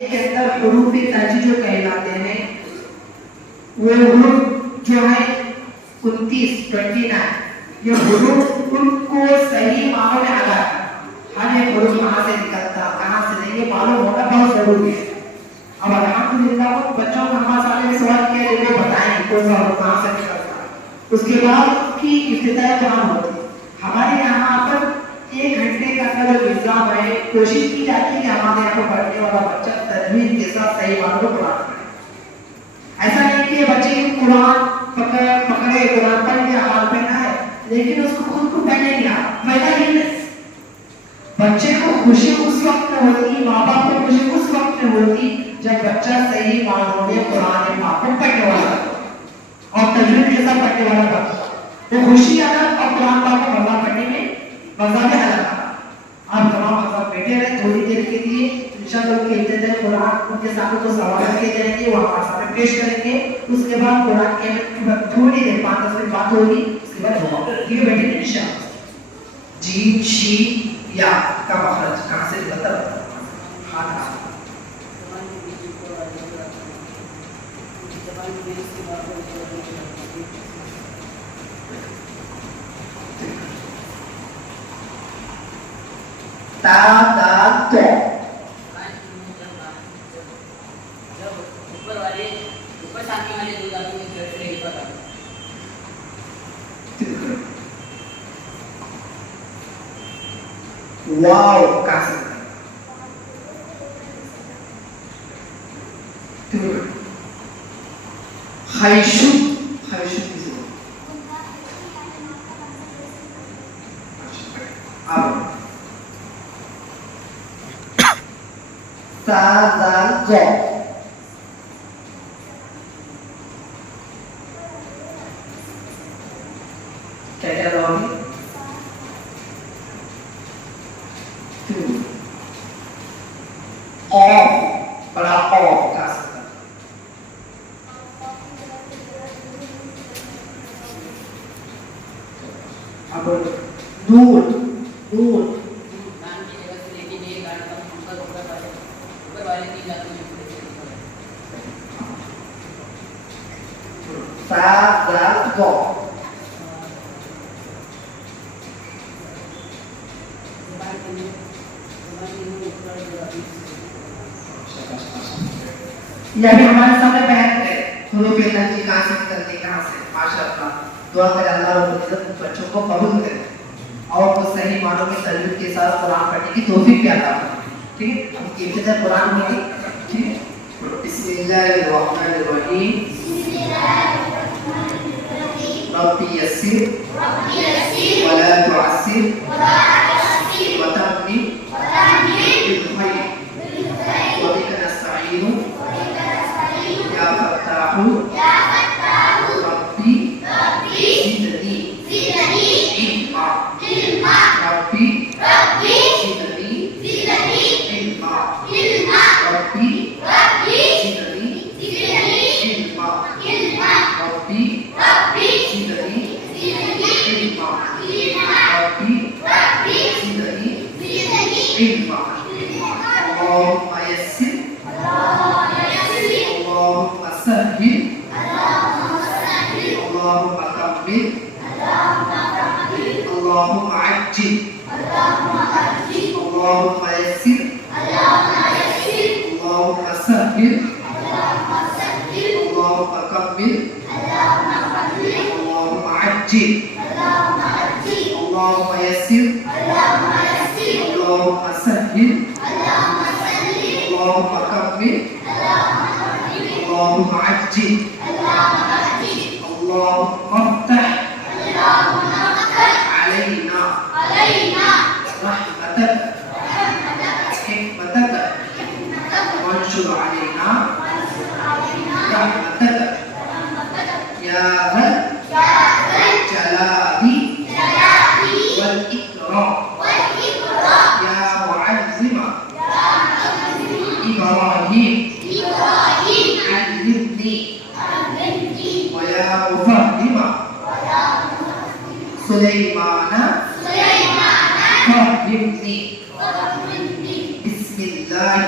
کے اندر حروف تاجی جو کہلاتے ہیں وہ حروف جو ہے 29 یہ حروف ان کو صحیح معنوں میں ادا کرنا، ہر ایک حروف کہاں سے نکلتا کہاں سے نہیں یہ معلوم ہونا بہت ضروری ہے۔ اب الحمدللہ وہ بچوں کو ہمارے سامنے سوال کیا ہے وہ بتائیں کون سا حروف کہاں سے نکلتا ہے، اس کے بعد کی ابتدائی کہاں ہوتی ہے۔ ہمارے یہاں پر 1 گھنٹے کا اندر جو نظام ہے کوشش کی جاتی ہے کہ ہمارے یہاں پر پڑھنے والا بچہ تجوید کے ساتھ صحیح معنوں کو قرآن پڑھے۔ ایسا نہیں کہ بچے قرآن پکڑے قرآن پڑھ کے حال پہ نہ ہے لیکن اس کو خود کو پڑھنے نہیں آتا، فائدہ یہ نہیں۔ بچے کو خوشی اس وقت میں ہوتی، ماں باپ کو خوشی اس وقت میں ہوتی جب بچہ صحیح معنوں میں قرآن پاک کو پڑھنے والا اور تجوید کے ساتھ پڑھنے والا بچہ، وہ خوشی الگ اور قرآن پاک کو مزہ پڑھنے میں مزہ میں الگ آتا۔ آپ تمام حضرات بیٹھے رہے تھوڑی دیر کے لیے انشاءاللہ کہتے تھے قرآن ان کے سامنے کو سوال کیے جائیں گے وہ ہمارے سامنے پیش کریں گے، اس کے بعد قرآن کے تھوڑی دیر 5-10 منٹ بات ہوگی، اس کے بعد ہوگا ٹھیک ہے بیٹھے انشاءاللہ۔ جیم شین یا کا مخرج کہاں سے نکلتا ہے؟ تا دا تو واو کاسر خیشو خیشو کسی اب تا دا زو کیا کیا رہا ہوگی بڑا او کا سکتا اب نور نور فا ذا ذو یہ بھی ہمارے سامنے بیان ہے حروف تنجی کہاں سے نکلتی کہاں سے۔ ماشاءاللہ دعا کرے اللہ رب العزت بچوں کو قبول کرے اور وہ صحیح معنوں میں تجوید کے ساتھ قرآن پڑھنے کی توفیق بھی عطا فرمائے ٹھیک ہے۔ ہم کی ابتدا قرآن ہوگی ٹھیک ہے۔ بسم اللہ الرحمن الرحیم ربی یسر ولا تعسر وتمم بالخیر وبک نستعین یا فتاح ربی زدنی علما ربی زدنی علما ربی زدنی علما ربی زدنی علما ربی زدنی علما اللهم يسر اللهم سهل اللهم كمل اللهم عجل اللهم يسر اللهم سهل اللهم كمل اللهم عجل اللهم يسر اللهم سهل اللهم كمل اللهم عجل اللهم افتح علينا رحمتك حكمتك وانشر علينا رحمتك يا ذا الجلال والإكرام يا معلم إبراهيم علمني ويا مفهم سليمان فهمني بسم الله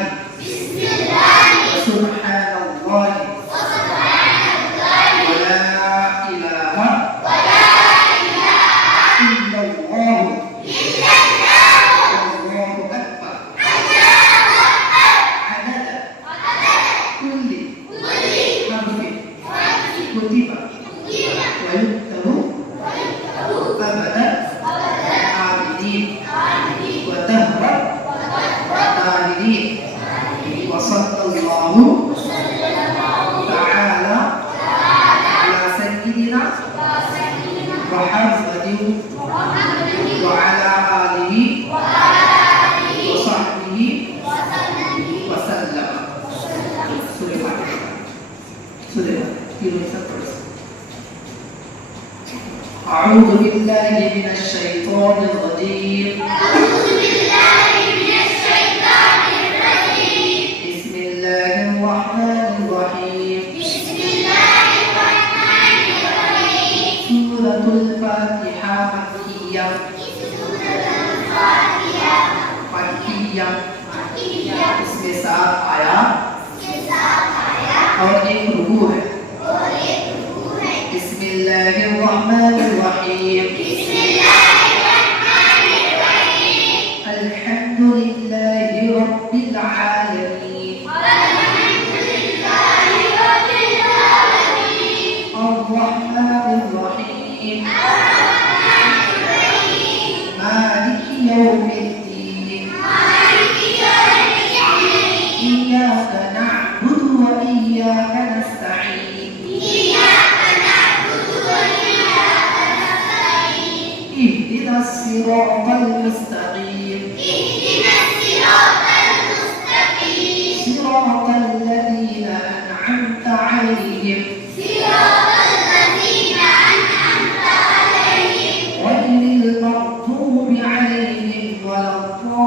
وصلی اللہ تعالی علی سیدنا محمد وعلى آله وصحبه وسلم. أعوذ بالله من الشيطان الرجيم. بسم الله الرحمن الرحيم. سورة الفاتحة مكية. اس میں 7 آیات اور ایک رکوع ہے. بسم اللہ الرحمن الرحیم. الحمد للہ رب العالمین. الرحمن الرحیم. مالک یوم الدین. إياك نعبد وإياك نستعين. اهدنا الصراط المستقيم. صراط الذين أنعمت عليهم غير المغضوب عليهم ولا الضالين.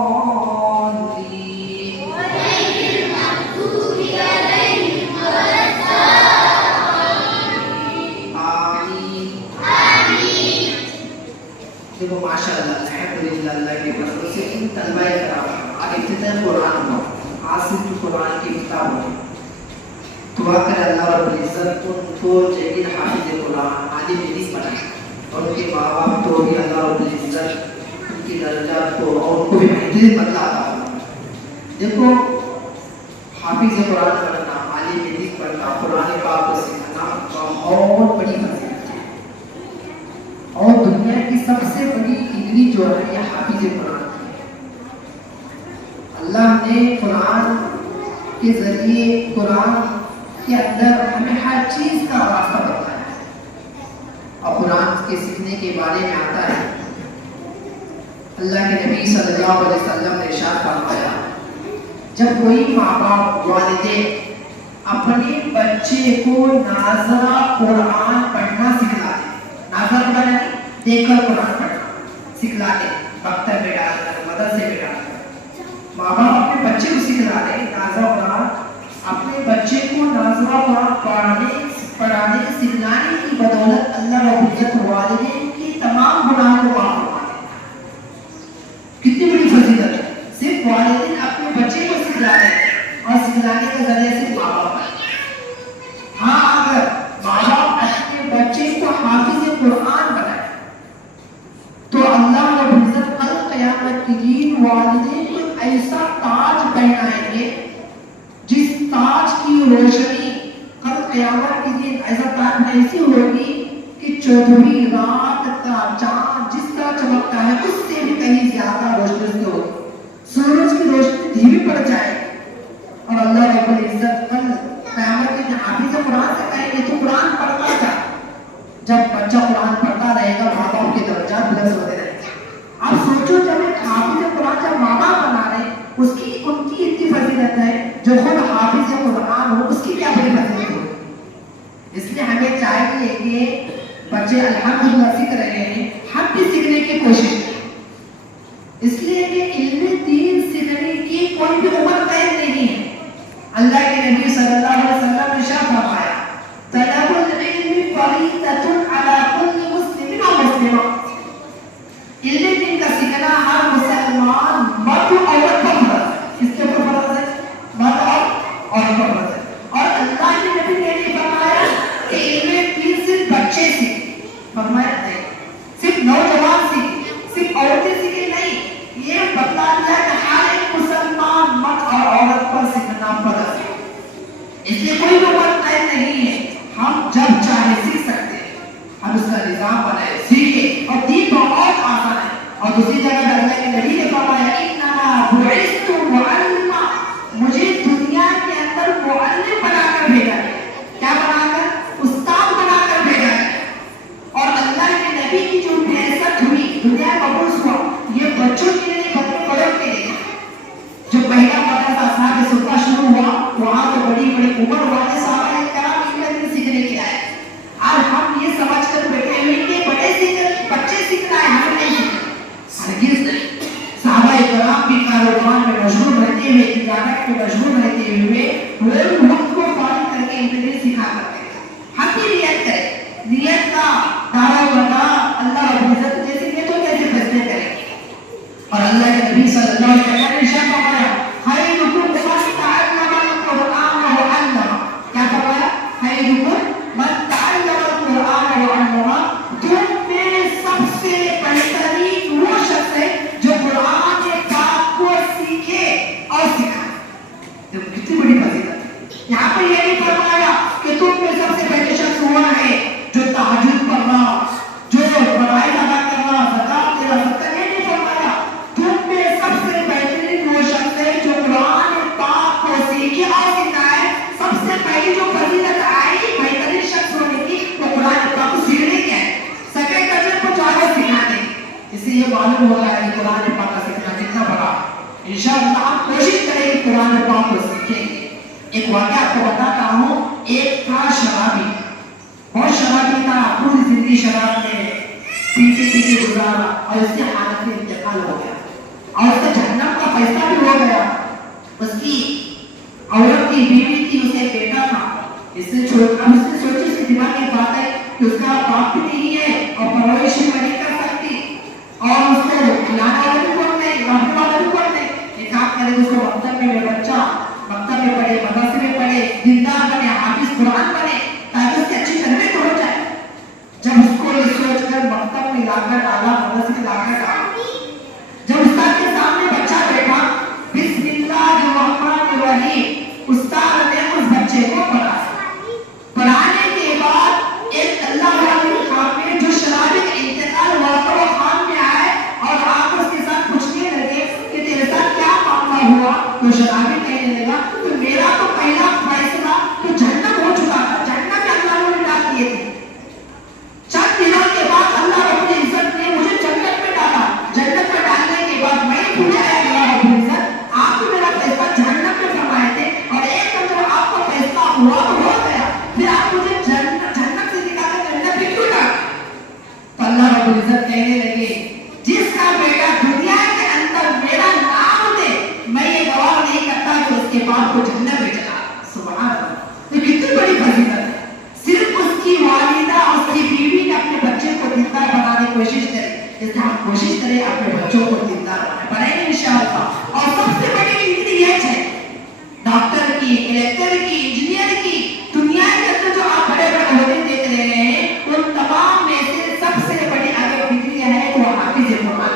دیکھو ماشاء اللہ الحمدللہ اللہ کے فضل سے ان طلبہ کرام آج ابتداء قرآن ہوا. آج سے تو قرآن کی کتاب ہو. دعا کر اللہ رب العزت ان کو جدید حافظ قرآن عالم حدیث بنائے اور ان کے ماں باپ کو بھی اللہ رب العزت ان کی درجات کو اور ان کو بھی بہترین بدلہ عطا فرمائے. دیکھو حافظ قرآن بننا, عالم حدیث بننا, قرآن پاک کو سیکھنا بہت بڑی فضیلت ہے. اور دنیا کی سب سے بڑی ڈگری جو ہے یہ حافظ قرآن کی ہے. اللہ نے قرآن کے ذریعے قرآن کے اندر ہمیں ہر چیز کا راستہ بتایا ہے. اور قرآن کے سیکھنے کے بارے میں آتا ہے اللہ کے نبی صلی اللہ علیہ وسلم نے ارشاد فرمایا جب کوئی ماں باپ والدین اپنے بچے کو ناظرہ قرآن پڑھنا سکھلا دے, ناظر پڑھنا دیکھ کر قرآن پڑھنا سکھلا دے, مکتب میں ڈال کر, مدرسے میں ڈال کر, ماں باپ اپنے بچے کو سکھلا دے ناظرہ قرآن, اپنے بچے کو ناظرہ قرآن پڑھانے سکھلانے کی بدولت اللہ رب العزت والدین کی تمام گناہوں کو معاف فرما دیتا ہے. کتنی بڑی فضیلت ہے. صرف والدین اپنے بچے کو سکھلا دیں اور سکھلانے کا ذریعہ صرف ماں باپ ہے. ہاں اگر ماں باپ اپنے بچے کو حافظ قرآن بنائے تو اللہ رب العزت کل قیامت کے دن والدین کو ایسا تاج پہنائیں گے جس تاج کی روشنی کل قیامت کے دن ایسا تاج ایسی ہوگی کہ 14ویں رات کا چاند جس طرح چمکتا ہے اس سے بھی کہیں زیادہ روشنی اس کی ہوگی. سورج کی روشنی دھیمی پڑ جائے اور اللہ رب العزت کل قیامت کے دن حافظ قرآن سے کہیں گے تو قرآن پڑھتا جا. جب بچہ قرآن پڑھتا رہے گا ماں باپ کے درجات بلند ہوتے رہیں گے. آپ سوچو جب ایک حافظ قرآن جب ماں باپ بنا رہے ان کی اتنی فضیلت ہے جو خود حافظ قرآن ہو اس کی کیا بڑی فضیلت ہو. اس لیے ہمیں چاہیے کہ بچے الحمدللہ سیکھ رہے ہیں, ہم بھی سیکھنے کی کوشش کریں. اس لیے کہ علم دین سیکھنے کی کوئی بھی عمر قید نہیں ہے. اللہ کے نبی صلی اللہ علیہ وسلم نے ارشاد فرمایا طلب العلم فریضۃ علی کل مسلم و مسلمہ. علم دین کا سیکھنا ہر مسلمان مرد اور عورت پر فرض ہے. اس کے اوپر فرض ہے, مرد اور عورت پر فرض ہے. اور اللہ کے نبی نے یہ فرمایا کہ علم دین صرف بچے سیکھیں, فرمایا نہیں صرف نوجوان سیکھیں, صرف عورتیں سیکھیں نہیں. یہ بتا دیا کہ ہر ایک مسلمان مرد اور عورت پر سیکھنا فرض ہے. اس لیے کوئی عمر قید نہیں ہے, ہم جب چاہے سیکھ سکتے ہیں. ہم اس کا نظام بنائے, سیکھیں. اور دین بہت آسان ہے. اور دوسری جگہ اللہ کے نبی نے فرمایا انما بعثت معلما, مجھے دنیا बड़ी फजीलत है। यहाँ पे ये नहीं फरमाया कि तुम में सबसे पहले शख्स हुआ है जो तहज्जुद पढ़ रहा, जो फराइज़ अदा कर रहा, ज़कात दे रहा, सदका, ये नहीं फरमाया। तुम में सबसे बेहतरीन वो शख्स है जो कुरान पाक को सीखे और सिखाए। सबसे पहली जो फजीलत आई बेहतरीन शख्स होने की, वो कुरान पाक को सीखने की है, सके करने को चाहे सिखाने। इससे ये मालूम होता है कि कुरान पाक का सीखना कितना बड़ा। इंशाअल्लाह हम कोशिश करेंगे कुरान पाक को सीखेंगे। एक वाक़या आपको बताता हूँ। एक था शराबी, बहुत शराबी था, पूरी जिंदगी शराब में पीते पीते गुजारा और उसकी हालत में इंतकाल हो गया और उसका जहन्नम का फैसला भी हो गया। उसकी औरत की बीवी थी, उसे बेटा था, इससे सोची उसके दिमाग की बात है कि उसका बाप भी नहीं है और परवरिश भी नहीं कर सकती और उसको खिलाने वाला भी कौन नहीं, रहने वाला भी कौन नहीं। एक काम करें, उसको मकतब में बच्चा मकतब में पढ़े, मदरसे में पढ़े, दिनदार बने, हाफिज कुरान बने, ताकि उसकी अच्छी तरबियत हो जाए। जब उसको ये सोचकर मकतब में लाकर डाला, मदरसे में लाकर डाला, जब उस्ताद के सामने बच्चा बैठा, बिस्मिल्लाहिर्रहमानिर्रहीम उस्ताद ने उस बच्चे को पढ़ाया। पढ़ाने के बाद एक अल्लाह वाले खान में जो शराबी का इंतकाल हुआ था, वो खान में आए और आप उसके साथ पूछने लगे कि तेरे साथ क्या मामला हुआ। तो शराबी कहने लगा तो मेरा तो पहला फैसला तो जन्नत हो चुका था, जन्नत के अल्लाह ने डाल दिए थे। चंद दिनों के बाद अल्लाह रब्बुल इज्जत ने मुझे जन्नत में डाला। जन्नत में डालने के बाद मैं पूछा अल्लाह रब्बुल इज्जत आप तो मेरा फैसला जन्नत में फरमाए थे और एकदम जब आपका फैसला हुआ तो हो गया, फिर आप मुझे जन्नत से निकालकर जन्नत में क्यों डाला। तो अल्लाह रब्बुल इज्जत कहने लगे जिसका बेटा दुनिया के अंदर मेरा नाम दे, मैं ये गवाह नहीं करता कि उसके बाप को जन्नत में चला। सुभान अल्लाह, तो कितनी बड़ी फजीलत है। सिर्फ उसकी वालिदा और उसकी बीवी ने अपने बच्चे को दीनदार बनाने की कोशिश करी, इसलिए हम कोशिश करें अपने बच्चों को दीनदार बनाएंगे इंशाअल्लाह। और सबसे बड़ी डिग्री ये है डॉक्टर की, कलेक्टर की, इंजीनियर की, दुनिया के अंदर जो आप बड़े बड़े ओहदे देख रहे हैं, उन तमाम में से सबसे बड़ी अगर डिग्री है वो हाफिज कुरान,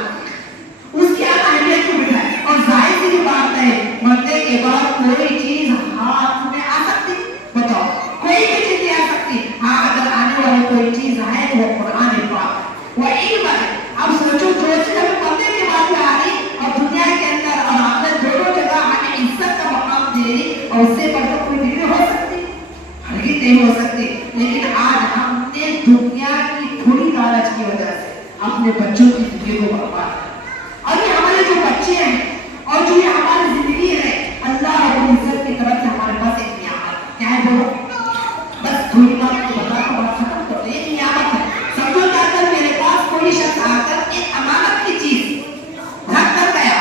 उसकी आप अहमियत को बिठाएं। और जाहिर सी बात है, मरने के बाद कोई चीज हाथ में आ सकती, बताओ कोई भी चीज आ सकती। हाँ, अगर आने वाली कोई चीज है तो वो कुरान पाक, वो इल्म है। अब सोचो जो चीज हमें मरने के बाद में आ रही और दुनिया के अंदर और आखिरत दोनों जगह हमें इज्जत का मकाम दे रही, और उससे बढ़कर कोई डिग्री हो सकती, हरगिज़ नहीं हो सकती। लेकिन आज हमने दुनिया की थोड़ी लालच की वजह से अपने बच्चों की जिंदगी को बर्बाद किया। अभी हमारे जो बच्चे हैं और जो ये हमारी जिंदगी है, अल्लाह रब्बुल इज्जत की तरफ से हमारे पास एक नियामत है। क्या है बोलो? बस थोड़ी बात को बताकर बात खत्म कर दे। ये नियामत है। समझो कि अगर मेरे पास कोई शख्स आकर एक अमानत की चीज रख कर गया,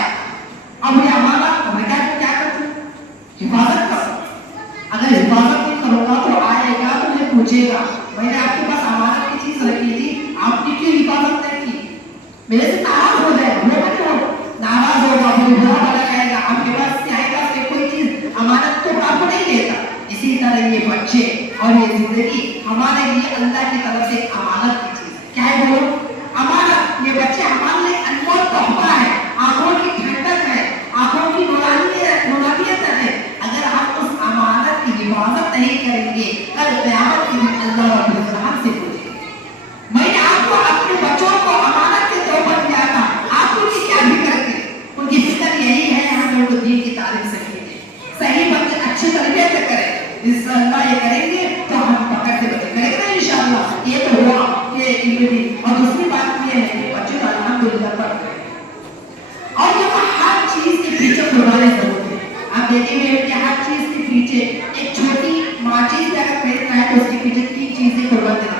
अब ये अमानत मैं क्या करूं? हिफाजत करो। अगर हिफाजत नहीं करूंगा तो आएगा तो मुझे पूछेगा मैंने आपके पास अमानत की चीज रखी थी, आपने क्यों हिफाजत नहीं की? मेरे से नाराज हो जाएगा, नाराज होगा, मुझे बुरा भला कहेगा, आपके पास आएगा से कोई चीज अमानत तो आपको नहीं देता। इसी तरह ये बच्चे और ये जिंदगी हमारे लिए अल्लाह की तरफ से एक अमानत की चीज है। क्या है बोलो? अमानत। ये बच्चे हमारे लिए अनमोल तोहफा है, आंखों की ठंडक है, आंखों की नूरानियत है। अगर हम उस अमानत की हिफाजत नहीं करेंगे, कल क़यामत के दिन अल्लाह रब्बुल इज्जत हमसे पूछेगा मैंने आपको अपने बच्चों को अमानत के तौर पर दिया था, आप उनकी क्या फिक्र थे? उनकी फिक्र यही है हम उनको दीन की तालीम सीखेंगे, सही बच्चे अच्छी तरबियत करें। इंशाअल्लाह ये करेंगे तो हम पकड़ से बचेंगे, करेंगे इंशाअल्लाह। ये तो हुआ ये इनकी। और दूसरी बात ये है कि बच्चे तो अल्हम्दुलिल्लाह पढ़ रहे हैं और ये हर चीज के पीछे कुर्बानी जरूर है। आप देखेंगे कि हर चीज के पीछे एक छोटी माचिस भी अगर खरीदना है तो उसके पीछे 3 चीजें कुर्बान देना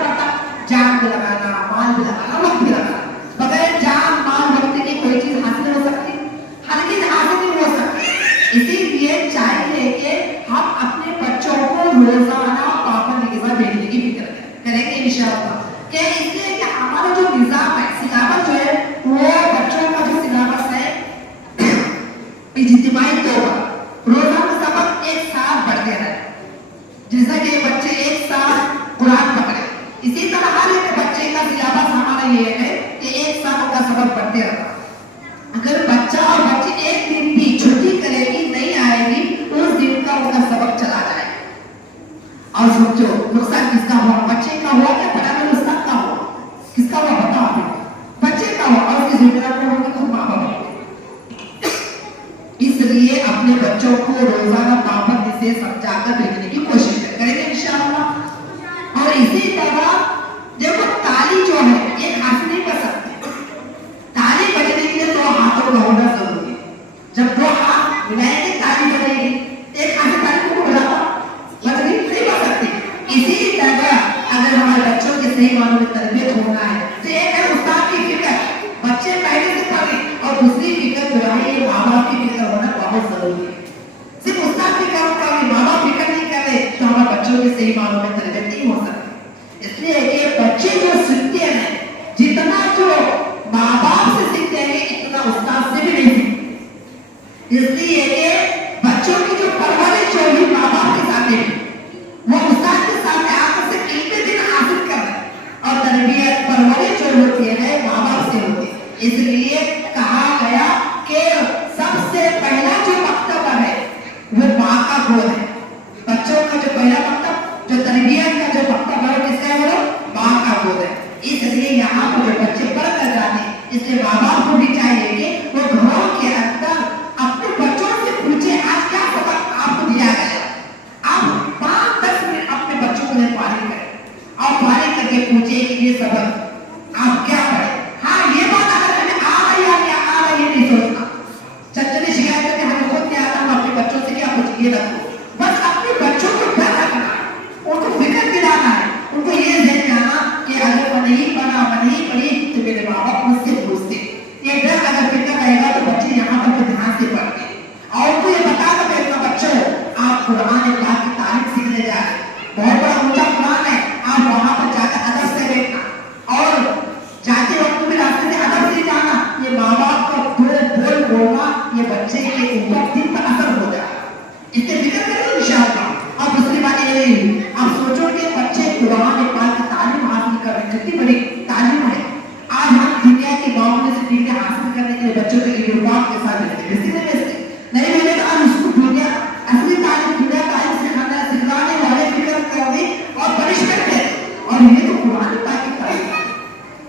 पड़ता। जान भी लगाना, माल भी लगाना, वक्त भी लगाना। बगैर जान माल वक्त के कोई चीज हासिल हो सकती, हर चीज हासिल नहीं हो सकती। इसीलिए चाहिए कि हम अपने बच्चों को रोजाना पाबंदी के साथ भेजने की फिक्र करेंगे इंशाअल्लाह। कि इसलिए कि हमारा जो निजाम है, सिलेबस जो है, वो बच्चों का जो सिलेबस है इज्तिमाई तौर पर रोजाना सबक एक साथ बढ़ते रहे। जैसा कि बच्चे एक साथ कुरान पकड़े, इसी तरह हर एक बच्चे का सिलेबस हमारा ये है कि एक साथ उनका सबक पढ़ते रहना। अगर बच्चा और बच्ची एक दिन भी छुट्टी करेगी, नहीं आएगी, उस दिन का उनका सबक चला जाए। और सोचो नुकसान किसका हुआ, बच्चे का हुआ क्या पढ़ाने में उस्ताद का हुआ, किसका हुआ बताओ आप, बच्चे का हुआ और उसकी जिम्मेदार कौन होगी, तो माँ बाप। इसलिए अपने बच्चों को रोजाना पाबंदी से समझाकर भेजने की कोशिश करेंगे इंशाअल्लाह। और इसी तरह देखो ताली जो है एक हाथ नहीं कर सकते, ताली बजने के लिए 2 हाथों का होना जरूरी है। जब 2 हाथ मिलाएंगे ताली बजेगी, एक हाथ से ताली को बजाता बजनी नहीं बज सकती। इसी तरह अगर हमारे बच्चों के सही मानों में तरबियत होना है तो एक है उस्ताद की फिक्र, बच्चे पहले से पढ़े, और दूसरी फिक्र जो है ये माँ बाप की फिक्र होना बहुत जरूरी है। सिर्फ उस्ताद फिक्र होगा, माँ बाप फिक्र नहीं कर रहे तो हमारे बच्चों के सही मानों में तरबियत नहीं हो सकती। इसलिए कि बच्चे जो सीखते हैं, जितना जो माँ बाप से सीखते हैं इतना उस्ताद से भी नहीं सीखते। इसलिए कि बच्चों की जो परवरिश जो भी माँ बाप के साथ है वो उस्ताद के साथ आपस से कितने दिन हासिल कर रहे हैं, और तरबियत परवरिश जो होती है माँ बाप से होती है। इसलिए कहा गया कि सबसे पहला जो मकतब है वो माँ का गोद है। बच्चों का जो पहला मकतब, जो तरबियत का जो मकतब है किसका है, वो माँ का गोद है। इसलिए यहाँ पर जो बच्चे पढ़ कर जाते हैं, इसलिए माँ बाप को भी चाहिए कि वो घरों के अंदर अपने बच्चों से पूछे आज क्या सबक आपको दिया गया, आप 5-10 मिनट अपने बच्चों को पारी करें और पारी करके पूछे कि ये सबक आप क्या पढ़े। हाँ ये बात अगर हमें आ रही है या आ रही है नहीं सोचना, चच्चे ने शिकायत करके हमें खुद क्या आता, हम अपने बच्चों से क्या पूछ ये रखो, बस अपने बच्चों को डर रखना है, उनको फिक्र दिलाना है, उनको ये ध्यान आना कि अगर मैं नहीं पढ़ा मैं नहीं पढ़ी तो मेरे माँ बाप मुझसे पूछते। ये डर अगर फिक्र रहेगा तो बच्चे यहाँ पर ध्यान से पढ़ते। और उनको ये बता दो बेटा बच्चों आप कुरान पाक की तारीफ सीखने जा रहे हैं, बहुत बड़ा ऊंचा कुरान है, आप वहाँ पर जाकर अदब से बैठना और जाते वक्त भी रास्ते से अदब से जाना। ये माँ बाप का बोल बोलना ये बच्चे के ऊपर दिन पर असर हो जाएगा, इससे फिक्र करें इंशाअल्लाह। अब दूसरी बात ये है, आप सोचो कि बच्चे कुरान पाक की तालीम हासिल कर रहे हैं, कितनी बड़ी तालीम है। आज हम दुनिया के मामले से डिग्री हासिल करने के लिए बच्चों के यूनिफॉर्म के साथ नहीं मिलेगा। आज उसको दुनिया असली तालीम दुनिया तालीम सिखाने वाले फिक्र करने और पनिशमेंट है, और ये तो कुरान पाक की तालीम है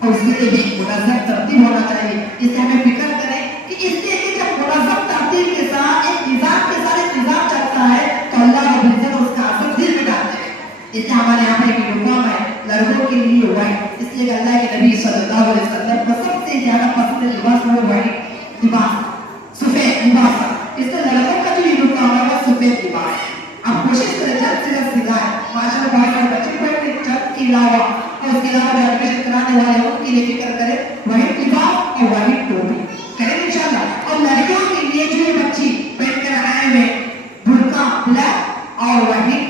और उसके लिए भी मुनज़्ज़म तरतीब होना चाहिए। इससे हमें फिक्र करें कि इससे कि जब मुनज़्ज़म तरतीब के साथ एक निज़ाम के साथ एक निज़ाम चलता है तो अल्लाह रब्बुल इज़्ज़त उसका असर दिल में डालते हैं। इसलिए हमारे यहाँ पर एक यूनिफॉर्म है लड़कों के लिए व्हाइट, इसलिए अल्लाह के नबी सल्लल्लाहु अलैहि वसल्लम को सबसे ज्यादा पसंद लिबास वो व्हाइट लिबास, सफेद लिबास। इसलिए लड़कों का जो यूनिफॉर्म है वो सफेद लिबास है। आप कोशिश करें जल्द से जल्द सिखाएं, माशाअल्लाह बहुत सारे बच्चे बैठे छत के अलावा और उसके अलावा एडमिशन कराने वाले उनके लिए फिक्र करें व्हाइट लिबास और व्हाइट टोपी करेंगे इंशाअल्लाह। और लड़कियों के लिए जो बच्ची पहन कर आए हुए बुर्का ब्लैक और व्हाइट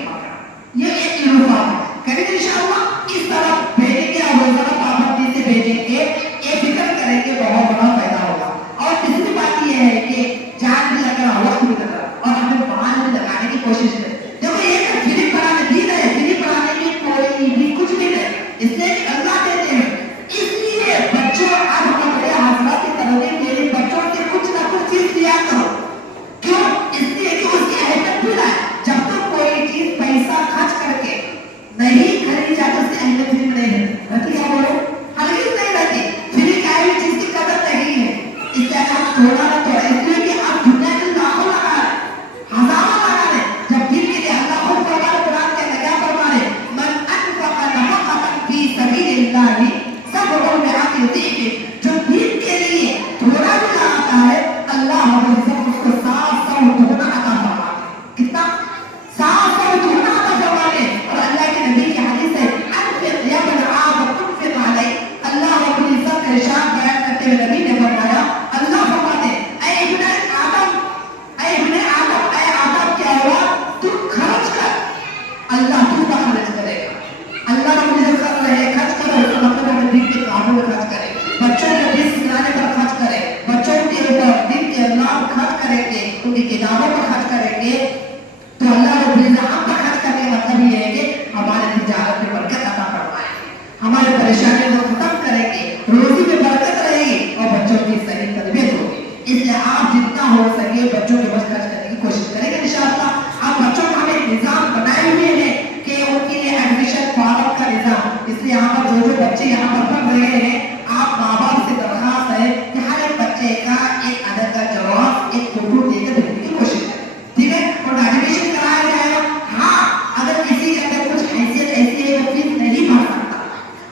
ये एक यूनिफॉर्म है, करेंगे इंशाअल्लाह। इस तरह भेजेंगे और रोजाना पाबंदी से भेजेंगे, ये फिक्र करेंगे बहुत बड़ा फायदा होगा। और तीसरी बात ये है कि जान भी लग रहा वक्त भी लग रहा और हमें बाल भी लगाने की कोशिश करें। देखो ये फ्री पढ़ाने दी गए, फ्री पढ़ाने में कोई भी कुछ नहीं है, इसलिए अल्लाह देते हैं। इसलिए बच्चों अब अपने हासिला की तरह मेरे बच्चों से कुछ ना कुछ चीज लिया करो। क्यों? इसलिए कि उसकी अहमियत भी है। जब तक कोई चीज पैसा खर्च करके नहीं खरीदी जाती उसकी अहमियत भी नहीं रहती है, बोलो हल्की नहीं रहती। फ्री का भी चीज की कदर नहीं है, इसलिए हम थोड़ा ना थोड़ा, इसलिए कि आप दुनिया के लाखों लगा रहे, हजारों लगा रहे, जब दिन के लिए अल्लाह खुद फरमाए कुरान के अंदर क्या फरमाए, मन अनफक़ा नफ़क़तन फी सबीलिल्लाह सबअ मिअति ज़िफ़, जो दिन के लिए थोड़ा भी लगाता है अल्लाह रब्बुल इज़्ज़त उसको 700 दुगना अता फरमाते। कितना? 700 दुगना अता फरमाते। और अल्लाह के नबी की हदीस है अनफ़िक़ या बनी आदम तुनफ़िक़ अलैक, अल्लाह रब्बुल इज़्ज़त का इरशाद बयान करते हुए नबी ने फरमाया, अल्लाह फरमाते ऐ इब्ने आदम, ऐ इब्ने आदम, ऐ आदम के औलाद तुम खर्च कर, अल्लाह तुमको खर्च करेगा। अल्लाह रब्बुल इज़्ज़त कर रहे हैं खर्च करो, इसका मतलब है दिन के कामों में खर्च करें, बच्चों को दिन सिखाने पर खर्च करें, बच्चों के ऊपर दिन के अल्लाह खर्च करेंगे, उनकी किताबों पर खर्च करेंगे तो अल्लाह रब्बुल इज़्ज़त हम पर खर्च करने का मतलब ये है कि हमारे तिजारत में बरकत अता फरमाए, हमारे परेशानियों को खत्म करेंगे, रोजी में बरकत रहेगी और बच्चों की सही तरबियत होगी। इसलिए आप जितना हो सके बच्चों के बस खर्च करने की कोशिश करेंगे इंशाअल्लाह। आप اس لیے یہاں پر جو بچے یہاں پر پڑھ رہے ہیں آپ ماں باپ سے درخواست ہے کہ ہر ایک بچے کا ایک عدد کا جواب ایک فوٹو دے کر دینے کی کوشش کریں، ٹھیک ہے، اور ایڈمیشن کرایا جائے گا۔ ہاں اگر کسی کے اندر کچھ حیثیت ایسی ہے وہ فیس نہیں بھر سکتا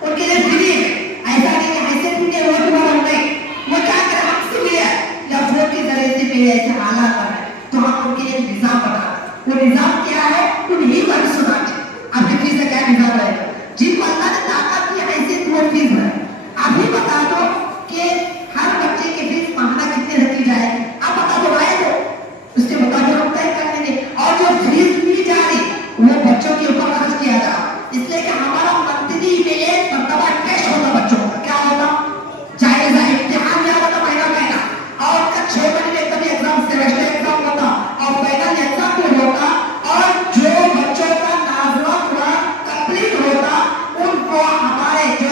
ان کے لیے فری ہے، ایسا نہیں کہ حیثیت ان کے وہ تمہارا نہیں، وہ کیا کرے ہم سے ملے یا ووٹ کے ذریعے سے ملے، ایسے حالات ہے تو ہم ان کے لیے نظام بنا، وہ نظام کیا ہے انہیں پر سناتے آپ کی فیس کا کیا نظام رہے گا، جن کو اللہ نے طاقت کی حیثیت وہ فیس ہے، آپ ہی بتا دو کہ ہر بچے کی فیس ماہانہ کتنے رکھی جائے گی، آپ بتا دو رائے دو، اس کے مطابق ہم طے کر لیں گے، اور جو فیس دی جا رہی وہ بچوں کے اوپر خرچ کیا جا، اس لیے کہ ہمارا منتری میں ایک مرتبہ ٹیسٹ ہوتا بچوں کا، کیا ہوتا جائزہ امتحان کیا ہوتا مہینہ مہینہ، اور 6 مہینے میں کبھی ایگزام سیمیسٹر ایگزام ہوتا اور فائنل ایگزام بھی ہوتا، اور جو بچوں کا نازلہ قرآن کمپلیٹ ہوتا ان کو ہمارے جو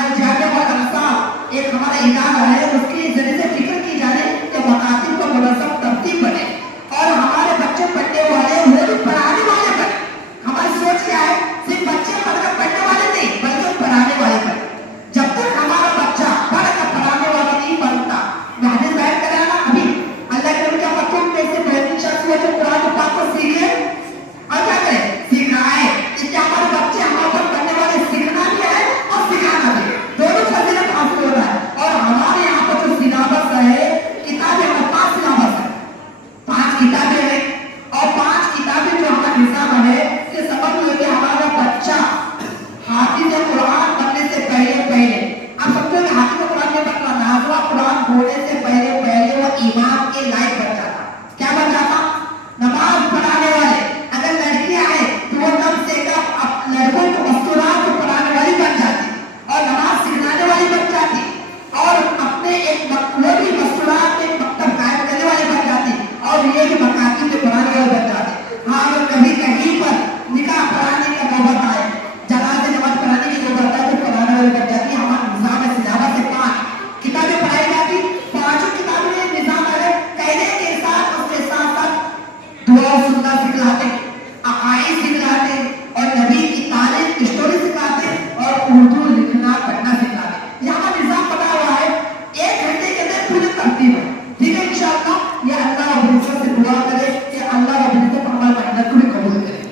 الجامع مدرسہ ایک ہمارا ادارہ ہے اس کے ذریعے سے فکر کی جا رہی ہے کہ مکاتب کو منظم ترتیب بنے اور ہمارے بچے پڑھنے والے وہ بھی پڑھانے والے بنے۔ ہماری سوچ کیا ہے صرف بچے پڑھ کر پڑھنے والے نہیں بلکہ پڑھانے والے بنے۔ جب تک ہمارا بچہ پڑھ کر پڑھانے والا نہیں بنتا، میں حدیث بیان کر رہا نا ابھی اللہ کے کیا مطلب میں سے بہترین شخص ہے جو قرآن پاک کو سیکھے اور کیا کرے سکھائے، اس لیے ہمارے بچے ہمارے پر پڑھنے والے سیکھنا بھی ہے اور سکھانا بھی، دونوں فضیلت حاصل ہو رہا ہے۔ اور ہمارے یہاں پر جو سلیبس ہے کتابیں ہمارے 5 سلیبس ہے، 5 کتابیں ہیں اور 5 کتابیں جو ہمارا نظام ہے یہ سمجھ لو کہ ہمارا بچہ حافظ قرآن بننے سے پہلے آپ سمجھو کہ حافظ قرآن میں بننا نازلہ قرآن ہونے سے پہلے وہ امام کے لائق بن جاتا، کیا بن جاتا نماز پڑھانے والے، اگر لڑکیاں ہیں تو وہ کم سے کم لڑکوں کو مستورات کو پڑھانے والی بن جاتی اور نماز سکھلانے والی بن جاتی اور اپنے ایک وہ بھی مستورات میں مکتب قائم کرنے والی بن جاتی اور یہ بھی مکاتب میں پڑھانے والے بن جاتے۔ ہاں اگر کبھی کہیں پر نکاح پڑھانے کا نوبت آئے، جنازے نماز پڑھانے کی نوبت آئے تو پڑھانے والے بن جاتی۔ ہمارا نظام ہے سلیبس سے 5 کتابیں پڑھائی جاتی، 5 کتابیں میں نظام ہے کہنے کے ساتھ اس کے ساتھ ساتھ دعا سننا سکھلاتے، عقائد سکھلاتے اور نبی کی تاریخ اسٹوری سکھلاتے اور اردو لکھنا پڑھنا سکھلاتے۔ یہاں نظام بنا ہوا ہے 1 گھنٹے کے اندر پوری ترتیب ہے،